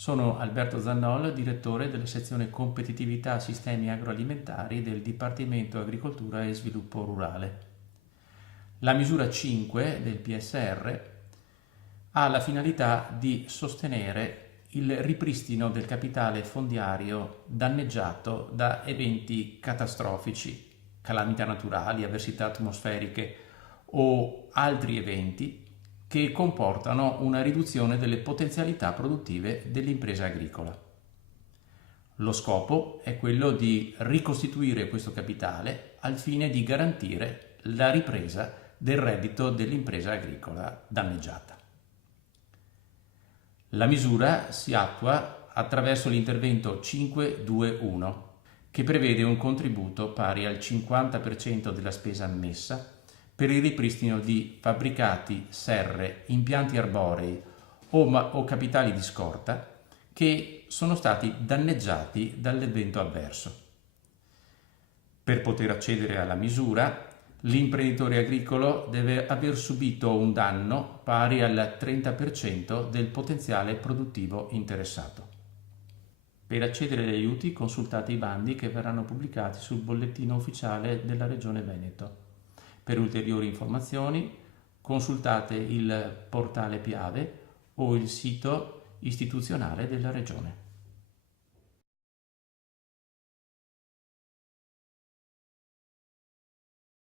Sono Alberto Zannol, direttore della sezione Competitività Sistemi Agroalimentari del Dipartimento Agricoltura e Sviluppo Rurale. La misura 5 del PSR ha la finalità di sostenere il ripristino del capitale fondiario danneggiato da eventi catastrofici, calamità naturali, avversità atmosferiche o altri eventi che comportano una riduzione delle potenzialità produttive dell'impresa agricola. Lo scopo è quello di ricostituire questo capitale al fine di garantire la ripresa del reddito dell'impresa agricola danneggiata. La misura si attua attraverso l'intervento 521, che prevede un contributo pari al 50% della spesa ammessa per il ripristino di fabbricati, serre, impianti arborei o capitali di scorta che sono stati danneggiati dall'evento avverso. Per poter accedere alla misura, l'imprenditore agricolo deve aver subito un danno pari al 30% del potenziale produttivo interessato. Per accedere agli aiuti consultate i bandi che verranno pubblicati sul bollettino ufficiale della Regione Veneto. Per ulteriori informazioni consultate il portale Piave o il sito istituzionale della Regione.